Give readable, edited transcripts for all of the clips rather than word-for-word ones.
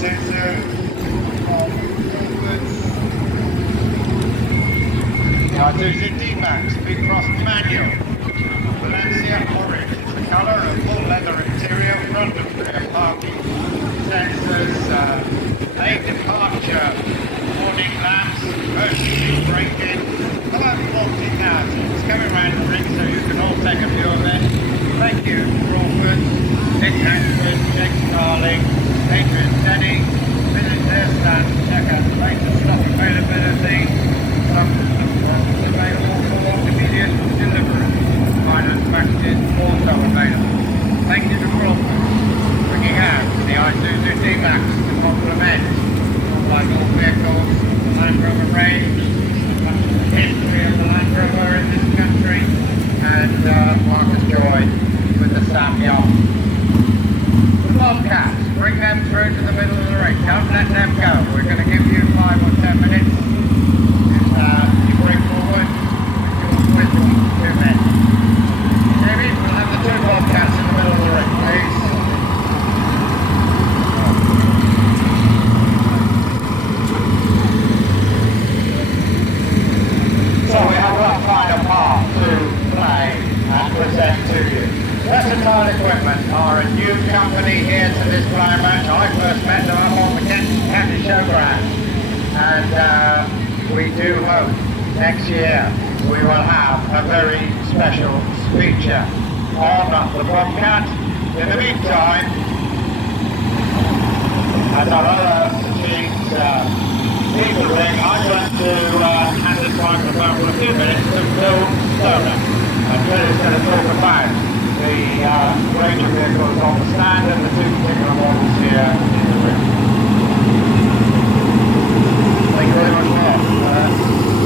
The Isuzu D-Max, Big Cross Manual, Valencia Orange. It's the colour of full leather interior, front and rear parking sensors, lane departure, warning lamps, emergency braking. About 40,000. It's coming around the ring so you can all take a view of it. Thank you, Crawford. It's Ashford, Jake Starling, Adrian Denny. Visit their stand, check out the latest stock availability. Available for immediate delivery. Finance packages also available. Thank you to Crawford bringing out the Isuzu D-Max to complement, like all vehicles, the Land Rover range, the history of the Land Rover in this country, and Marcus Joy with the Sam Yacht. The Bobcats, bring them through to the middle of the ring. Don't let them go. We're going to give you 5 or 10 minutes. You bring forward with 2 men. David, we'll have the 2 Bobcats in the middle of the ring, please. So we have one final part to play and present to you. Versatile Equipment are a new company here to this ploughing match. I first met them up on the Kent County Showground, and we do hope next year we will have a very special feature on the Bobcat. In the meantime, as our other machines leave the ring, I'm going to hand this microphone for a few minutes to Phil Stoner. And Phil is going to talk about the range of vehicles on the stand and the 2 particular models here in the ring. Thank you very much, Mark.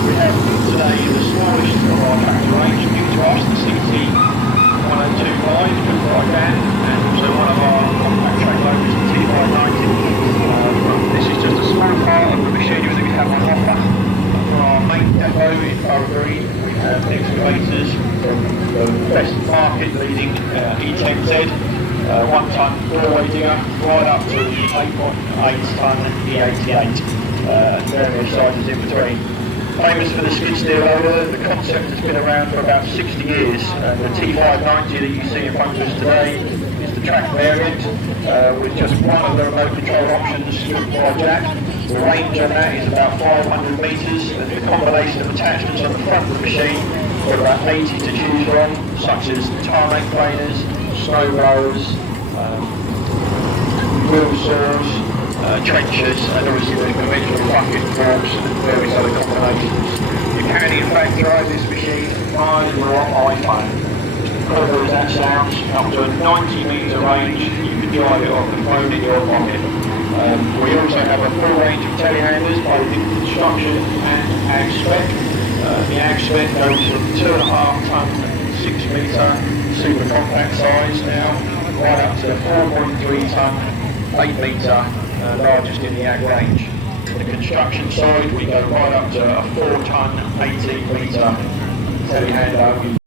We have today the smallest of our tractor range, new to us, the CT1025 with right band, and also one of our compact track loaders, the T590. This is just a small part of the machinery that we have on offer. For our main depot in Bowbury, we have excavators from the best market leading E10Z, 1 tonne four-way digger, right up to the 8.8 tonne E88, various sizes in between. Famous for the skid steer loader, the concept has been around for about 60 years. The T590 that you see in front of us today is the track variant with just one of the remote control options by Jack. The range on that is about 500 metres, and the combination of attachments on the front of the machine are about 80 to choose from, such as tarmac planers, snow blowers, wheel saws, trenchers, and obviously the conventional bucket forks and various other combinations. You can in fact drive this machine on your iPhone. Clever as that sounds, up to a 90 metre range, you can drive it off the phone in your pocket. We also have a full range of telehandlers, both in construction and ag spec. The ag spec goes from 2.5 tonne, 6 metre super compact size now, right up to 4.3 tonne, 8 metre, largest in the ag range. On the construction side, we go right up to a 4 tonne, 18 metre telehandler.